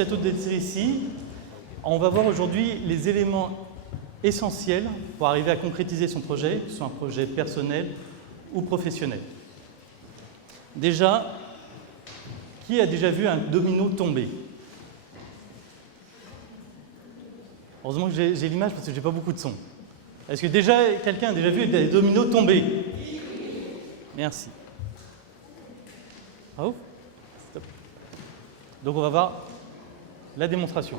merci à tous d'être ici. On va voir aujourd'hui les éléments essentiels pour arriver à concrétiser son projet, que ce soit un projet personnel ou professionnel. Déjà, qui a déjà vu un domino tomber? Heureusement que j'ai l'image parce que j'ai pas beaucoup de son. Est-ce que quelqu'un a déjà vu des dominos tomber? Merci. Bravo. Stop. Donc on va voir la démonstration.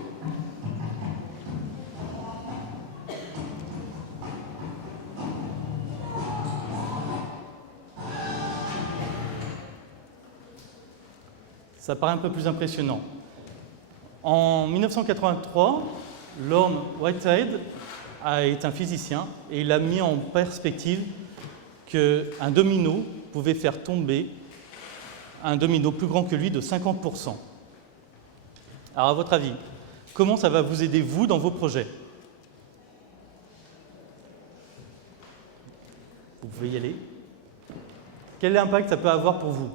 Ça paraît un peu plus impressionnant. En 1983, Lorne Whitehead est un physicien et il a mis en perspective qu'un domino pouvait faire tomber un domino plus grand que lui de 50%. Alors à votre avis, comment ça va vous aider vous dans vos projets? Vous pouvez y aller. Quel impact ça peut avoir pour vous?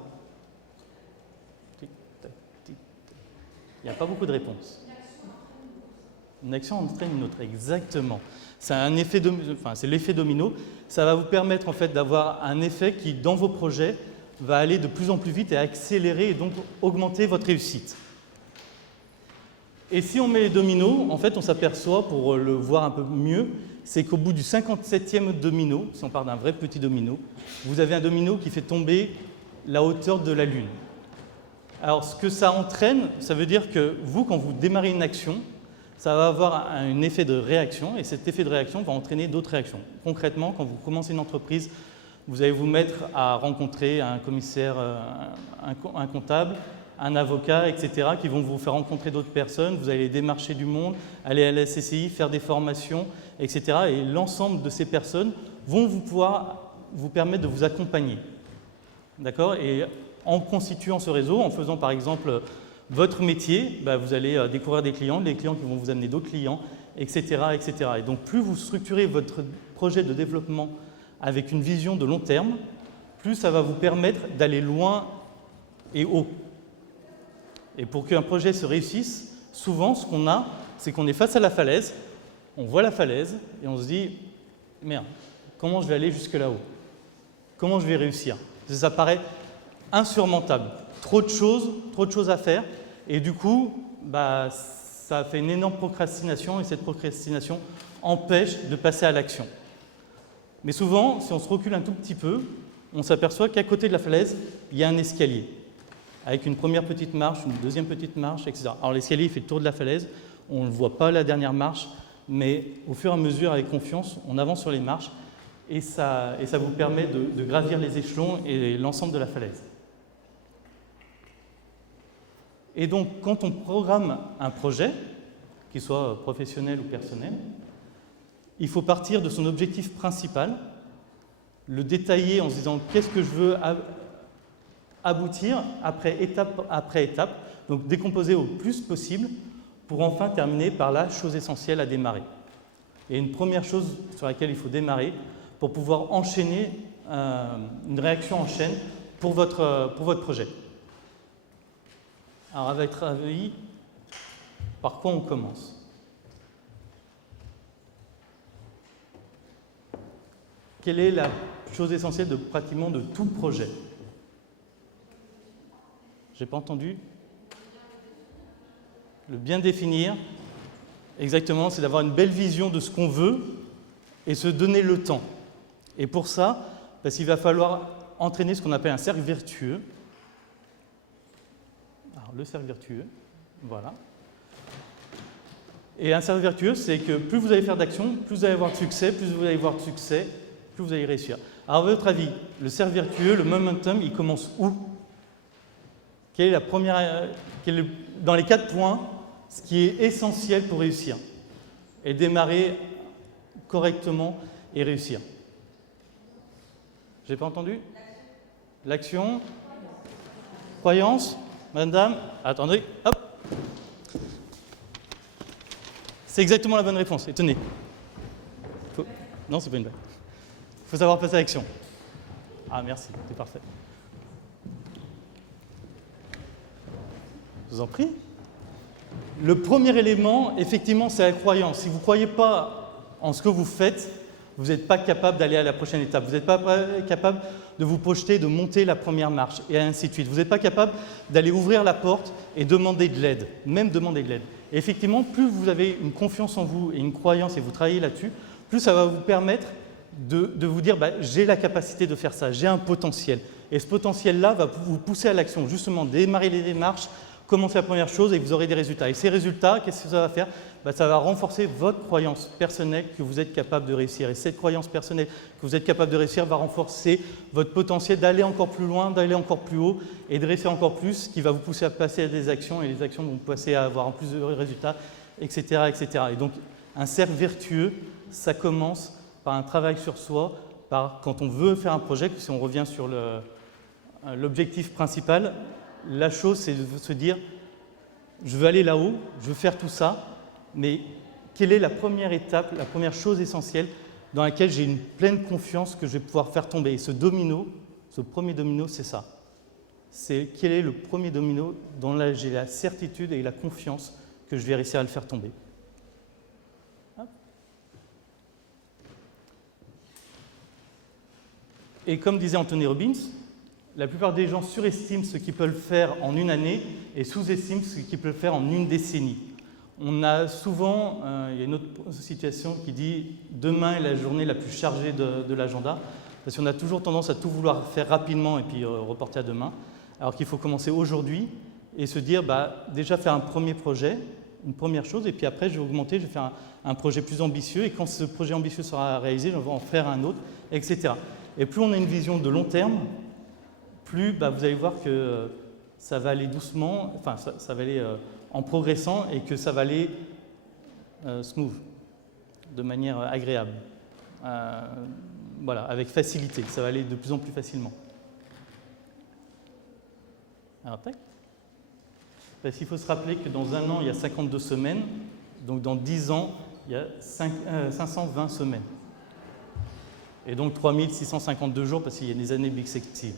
Il n'y a pas beaucoup de réponses. Une action entraîne une autre, exactement. C'est l'effet domino. Ça va vous permettre en fait d'avoir un effet qui, dans vos projets, va aller de plus en plus vite et accélérer et donc augmenter votre réussite. Et si on met les dominos, en fait, on s'aperçoit, pour le voir un peu mieux, c'est qu'au bout du 57e domino, si on part d'un vrai petit domino, vous avez un domino qui fait tomber la hauteur de la Lune. Alors, ce que ça entraîne, ça veut dire que vous, quand vous démarrez une action, ça va avoir un effet de réaction, et cet effet de réaction va entraîner d'autres réactions. Concrètement, quand vous commencez une entreprise, vous allez vous mettre à rencontrer un commissaire, un comptable, un avocat, etc., qui vont vous faire rencontrer d'autres personnes, vous allez démarcher du monde, aller à la CCI, faire des formations, etc. Et l'ensemble de ces personnes vont pouvoir vous permettre de vous accompagner. D'accord? Et en constituant ce réseau, en faisant par exemple votre métier, vous allez découvrir des clients qui vont vous amener d'autres clients, etc., etc. Et donc plus vous structurez votre projet de développement avec une vision de long terme, plus ça va vous permettre d'aller loin et haut. Et pour qu'un projet se réussisse, souvent ce qu'on a, c'est qu'on est face à la falaise, on voit la falaise et on se dit « Merde, comment je vais aller jusque là-haut? Comment je vais réussir ?» Ça paraît insurmontable. Trop de choses à faire et du coup, ça fait une énorme procrastination et cette procrastination empêche de passer à l'action. Mais souvent, si on se recule un tout petit peu, on s'aperçoit qu'à côté de la falaise, il y a un escalier avec une première petite marche, une deuxième petite marche, etc. Alors l'escalier il fait le tour de la falaise, on ne voit pas la dernière marche, mais au fur et à mesure, avec confiance, on avance sur les marches et ça vous permet de gravir les échelons et l'ensemble de la falaise. Et donc, quand on programme un projet, qu'il soit professionnel ou personnel, il faut partir de son objectif principal, le détailler en se disant qu'est-ce que je veux aboutir étape après étape, donc décomposer au plus possible pour enfin terminer par la chose essentielle à démarrer. Et une première chose sur laquelle il faut démarrer pour pouvoir enchaîner une réaction en chaîne pour votre projet. Alors, à votre avis, par quoi on commence? Quelle est la chose essentielle pratiquement de tout projet? Je n'ai pas entendu. Le bien définir, exactement, c'est d'avoir une belle vision de ce qu'on veut et se donner le temps. Et pour ça, parce qu'il va falloir entraîner ce qu'on appelle un cercle vertueux. Alors, le cercle vertueux, voilà. Et un cercle vertueux, c'est que plus vous allez faire d'actions, plus vous allez avoir de succès, plus vous allez avoir de succès, plus vous allez réussir. Alors, à votre avis, le cercle vertueux, le momentum, il commence où? Quelle est la première, dans les 4 points, ce qui est essentiel pour réussir et démarrer correctement et réussir? Je n'ai pas entendu? L'action? Croyance? Madame? Attendez, hop! C'est exactement la bonne réponse, et tenez. Non, c'est pas une blague. Il faut savoir passer à l'action. Ah, merci, c'est parfait. Je vous en prie. Le premier élément, effectivement, c'est la croyance. Si vous ne croyez pas en ce que vous faites, vous n'êtes pas capable d'aller à la prochaine étape. Vous n'êtes pas capable de vous projeter, de monter la première marche, et ainsi de suite. Vous n'êtes pas capable d'aller ouvrir la porte et demander de l'aide, même demander de l'aide. Et effectivement, plus vous avez une confiance en vous et une croyance et vous travaillez là-dessus, plus ça va vous permettre de vous dire j'ai la capacité de faire ça, j'ai un potentiel. Et ce potentiel-là va vous pousser à l'action, justement, démarrer les démarches, commencer la première chose et vous aurez des résultats. Et ces résultats, qu'est-ce que ça va faire? Ça va renforcer votre croyance personnelle que vous êtes capable de réussir. Et cette croyance personnelle que vous êtes capable de réussir va renforcer votre potentiel d'aller encore plus loin, d'aller encore plus haut et de réussir encore plus, ce qui va vous pousser à passer à des actions et les actions vont vous passer à avoir en plus de résultats, etc., etc. Et donc, un cercle vertueux, ça commence par un travail sur soi, par quand on veut faire un projet, si on revient sur l'objectif principal, la chose, c'est de se dire je veux aller là-haut, je veux faire tout ça, mais quelle est la première étape, la première chose essentielle dans laquelle j'ai une pleine confiance que je vais pouvoir faire tomber. Et ce domino, ce premier domino, c'est ça. C'est quel est le premier domino dont là j'ai la certitude et la confiance que je vais réussir à le faire tomber. Et comme disait Anthony Robbins, la plupart des gens surestiment ce qu'ils peuvent faire en une année et sous-estiment ce qu'ils peuvent faire en une décennie. On a souvent, il y a une autre situation qui dit « demain est la journée la plus chargée de l'agenda », parce qu'on a toujours tendance à tout vouloir faire rapidement et puis reporter à demain, alors qu'il faut commencer aujourd'hui et se dire déjà faire un premier projet, une première chose, et puis après je vais augmenter, je vais faire un projet plus ambitieux, et quand ce projet ambitieux sera réalisé, je vais en faire un autre, etc. Et plus on a une vision de long terme, plus vous allez voir que ça va aller doucement, enfin ça va aller en progressant et que ça va aller smooth, de manière agréable, voilà, avec facilité, ça va aller de plus en plus facilement. Alors, tac. Parce qu'il faut se rappeler que dans un an, il y a 52 semaines, donc dans 10 ans, il y a 520 semaines. Et donc 3652 jours parce qu'il y a des années bissextiles.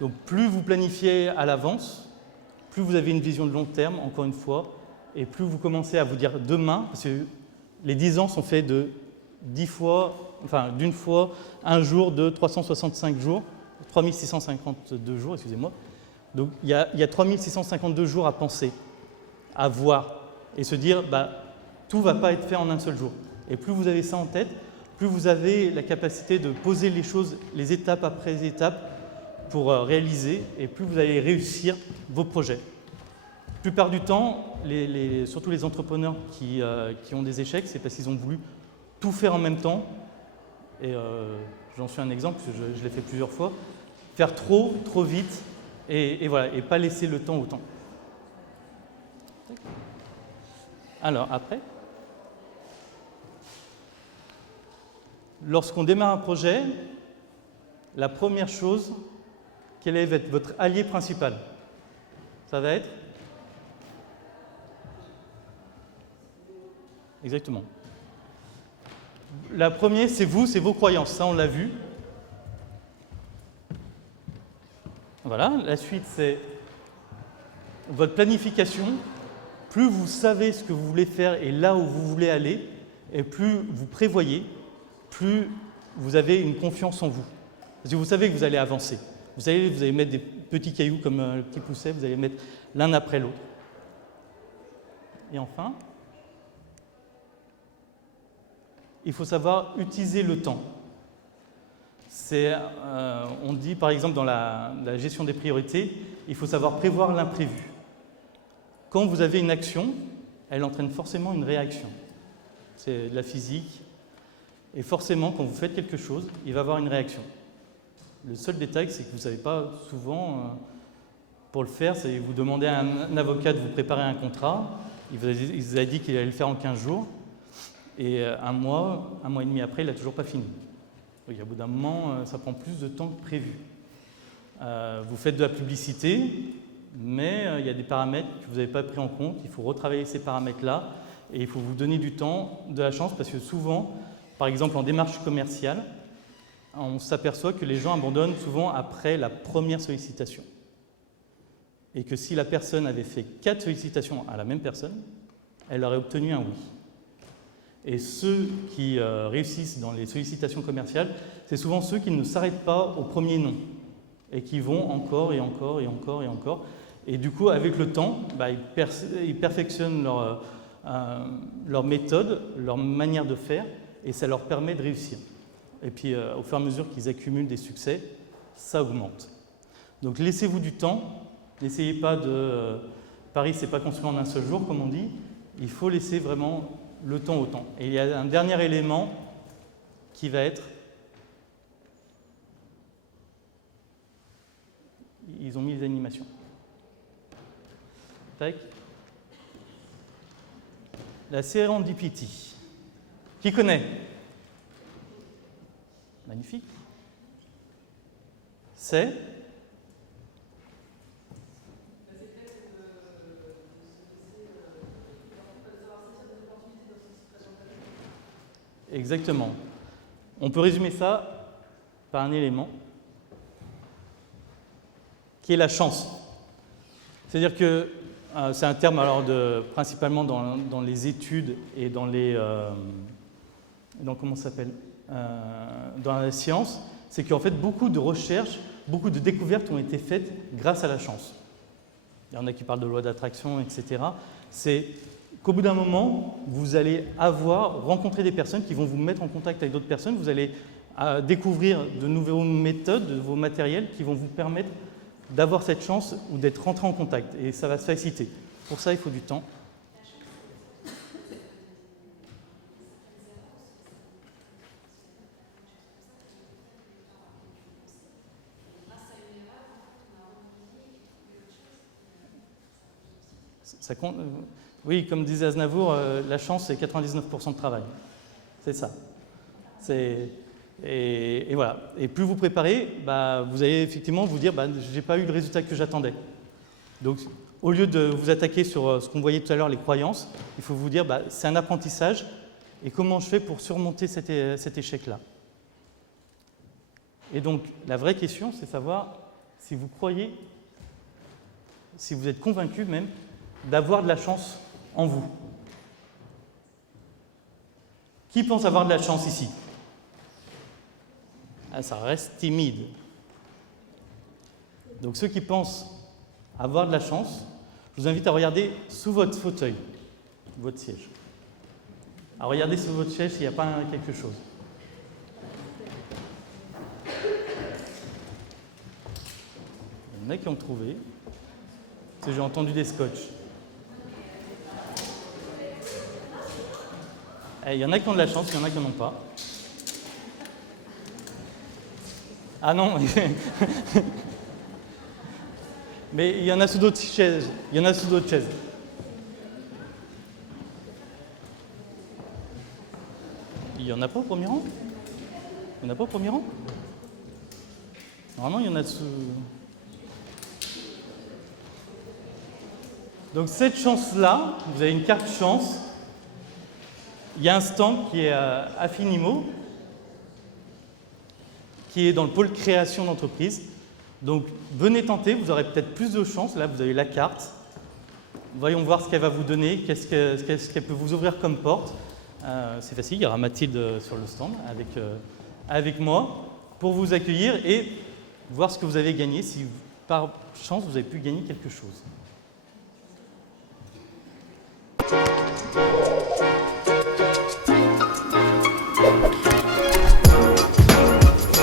Donc plus vous planifiez à l'avance, plus vous avez une vision de long terme, encore une fois, et plus vous commencez à vous dire demain, parce que les 10 ans sont faits de 10 fois, enfin d'une fois, un jour de 365 jours, 3652 jours, excusez-moi. Donc il y a 3652 jours à penser, à voir, et se dire tout ne va pas être fait en un seul jour. Et plus vous avez ça en tête, plus vous avez la capacité de poser les choses, les étapes après étapes, pour réaliser, et plus vous allez réussir vos projets. La plupart du temps, surtout les entrepreneurs qui ont des échecs, c'est parce qu'ils ont voulu tout faire en même temps, et j'en suis un exemple, parce que je l'ai fait plusieurs fois, faire trop vite, et voilà, et pas laisser le temps au temps. Alors, après, lorsqu'on démarre un projet, la première chose, quel est votre allié principal? Ça va être? Exactement. La première, c'est vous, c'est vos croyances. Ça, on l'a vu. Voilà. La suite, c'est votre planification. Plus vous savez ce que vous voulez faire et là où vous voulez aller, et plus vous prévoyez, plus vous avez une confiance en vous. Parce que vous savez que vous allez avancer. Vous allez mettre des petits cailloux comme le petit pousset, vous allez mettre l'un après l'autre. Et enfin, il faut savoir utiliser le temps. On dit par exemple dans la gestion des priorités, il faut savoir prévoir l'imprévu. Quand vous avez une action, elle entraîne forcément une réaction. C'est de la physique. Et forcément, quand vous faites quelque chose, il va y avoir une réaction. Le seul détail, c'est que vous ne savez pas souvent, pour le faire, c'est vous demandez à un avocat de vous préparer un contrat, il vous a dit qu'il allait le faire en 15 jours, et un mois et demi après, il n'a toujours pas fini. Donc, au bout d'un moment, ça prend plus de temps que prévu. Vous faites de la publicité, mais il y a des paramètres que vous n'avez pas pris en compte, il faut retravailler ces paramètres-là, et il faut vous donner du temps, de la chance, parce que souvent, par exemple en démarche commerciale, on s'aperçoit que les gens abandonnent souvent après la première sollicitation. et que si la personne avait fait 4 sollicitations à la même personne, elle aurait obtenu un oui. Et ceux qui réussissent dans les sollicitations commerciales, c'est souvent ceux qui ne s'arrêtent pas au premier non et qui vont encore et encore et encore et encore. Et du coup, avec le temps, ils perfectionnent leur méthode, leur manière de faire, et ça leur permet de réussir. Et puis, au fur et à mesure qu'ils accumulent des succès, ça augmente. Donc, laissez-vous du temps. N'essayez pas de... Paris, c'est pas construit en un seul jour, comme on dit. Il faut laisser vraiment le temps au temps. Et il y a un dernier élément qui va être... Ils ont mis les animations. Tac. La serendipity. Qui connaît? Magnifique. C'est exactement. On peut résumer ça par un élément qui est la chance. C'est-à-dire que c'est un terme alors principalement dans les études et dans les comment ça s'appelle dans la science, c'est qu'en fait beaucoup de recherches, beaucoup de découvertes ont été faites grâce à la chance. Il y en a qui parlent de loi d'attraction, etc. C'est qu'au bout d'un moment, vous allez rencontrer des personnes qui vont vous mettre en contact avec d'autres personnes, vous allez découvrir de nouvelles méthodes, de nouveaux matériels qui vont vous permettre d'avoir cette chance ou d'être rentré en contact. Et ça va se faciliter. Pour ça, il faut du temps. Ça compte, oui, comme disait Aznavour, la chance, c'est 99% de travail. C'est ça. Et voilà. Et plus vous préparez, vous allez effectivement vous dire je n'ai pas eu le résultat que j'attendais. Donc, au lieu de vous attaquer sur ce qu'on voyait tout à l'heure, les croyances, il faut vous dire c'est un apprentissage et comment je fais pour surmonter cet échec-là. Et donc, la vraie question, c'est savoir si vous croyez, si vous êtes convaincu même, d'avoir de la chance en vous. Qui pense avoir de la chance ici? Ça reste timide. Donc ceux qui pensent avoir de la chance, je vous invite à regarder sous votre fauteuil, votre siège. À regarder sous votre siège s'il n'y a pas quelque chose. Il y en a qui ont trouvé. Parce que j'ai entendu des scotch. Il y en a qui ont de la chance, il y en a qui n'en ont pas. Ah non, mais il y en a sous d'autres chaises. Il y en a sous d'autres chaises. Il n'y en a pas au premier rang? Il n'y en a pas au premier rang? Normalement, il y en a sous... Donc cette chance-là, vous avez une carte chance. Il y a un stand qui est à Affinimo, qui est dans le pôle création d'entreprise. Donc venez tenter, vous aurez peut-être plus de chance. Là, vous avez la carte. Voyons voir ce qu'elle va vous donner, qu'est-ce qu'elle peut vous ouvrir comme porte. C'est facile, il y aura Mathilde sur le stand avec moi pour vous accueillir et voir ce que vous avez gagné, si par chance vous avez pu gagner quelque chose.